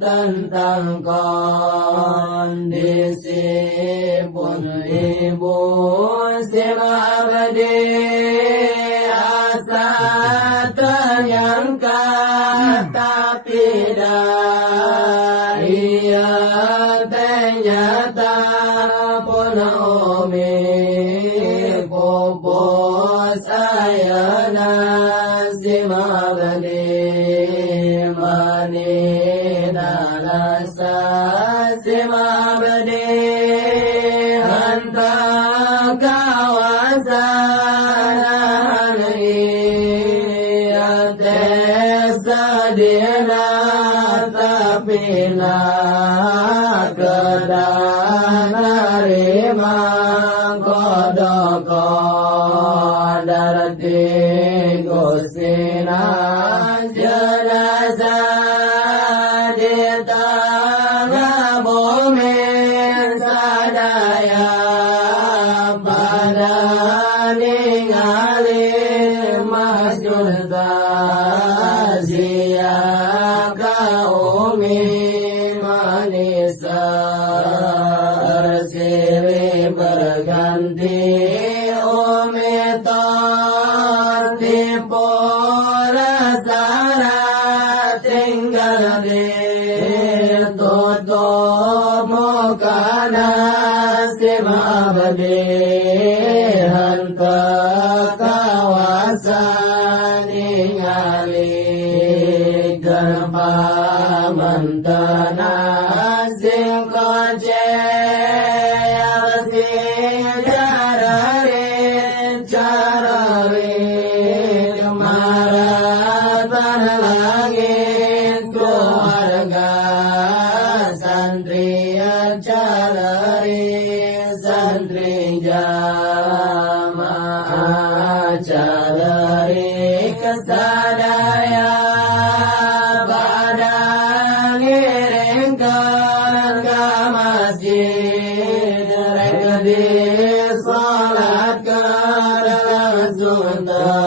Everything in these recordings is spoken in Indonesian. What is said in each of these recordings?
tentang kondisi pun ibu abdi asa ternyangka tapi dah ia ternyata pun umi pupus ayana abdi mani dalasa abdi hanta kawasan iya desa dina tapi nak kedah narima kodoko darti gusina jenazah di tengah bumi sadaya pada ningali masjid tazia kaumi manisa siri berganti umi di pola sana tinggal di tutup muka nasib abdi hanta kawasan ningali gerpa mentana sing konce sing cararin maratan langit keluarga santri cararin santri jamaah cararin kesadaya pada ngiringkan ke masjid mereka disolatkan suntas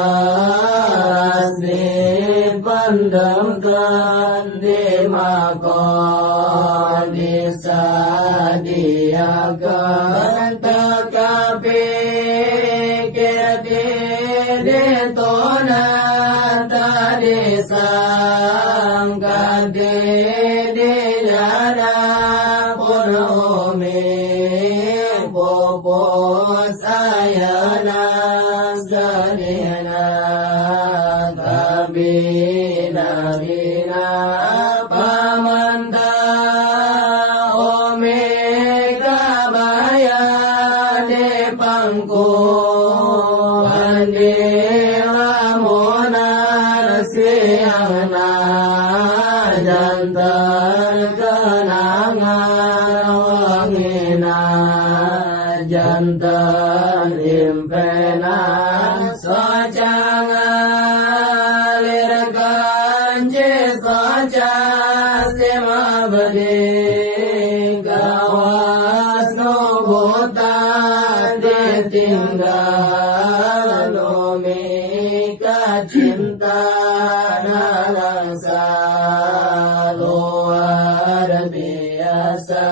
dipendamkan di makom disadiakan tetapi ditolak tadi sangka dinyana pun umi pupus ayana sadina kabina pamanda umi kabar Yantan impenan socangalir kanci soca simabdi gawas nubutan ditinggal lumika cinta nalangsa luar biasa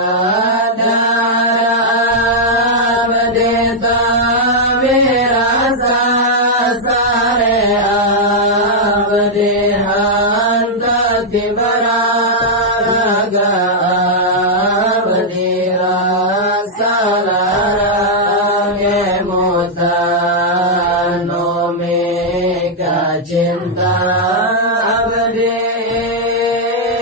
cinta abdi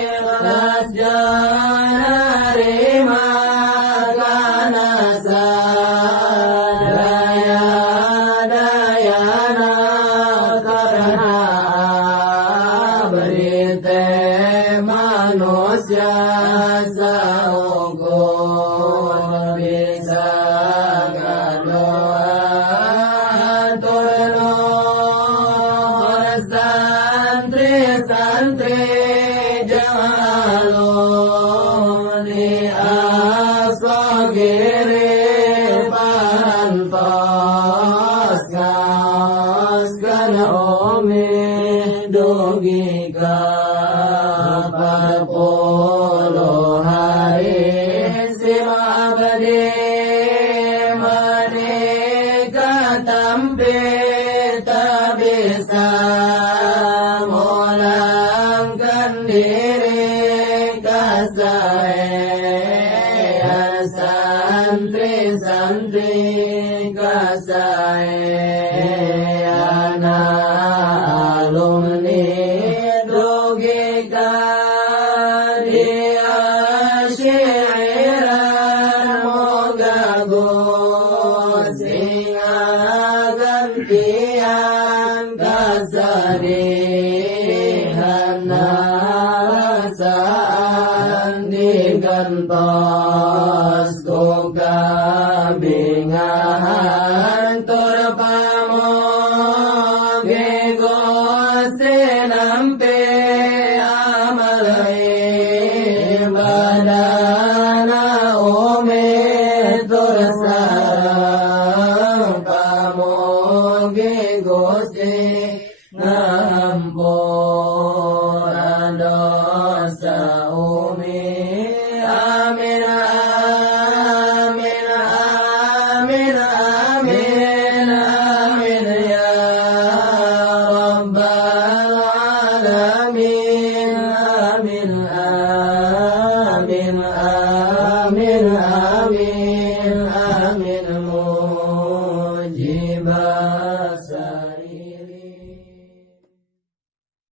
ikhlas janari magana sadaya dayana karena abdi teh manusia saukur bisa santri jalur di asogiri parantos kaskan omi dugi kapapuluh hari sima abdi menikah tampil tak bisa diri kasaya santri kasaya na alumni dugika dia syairan moga gosinga gantian kasadihan gantos kuka bingahan turpamoge goste nampe amal ibadana ome tursarang pamoge goste ngampuran dosa umi. Amin, amin, amin, amin, amin, ya Rabbal alamin, amin, amin.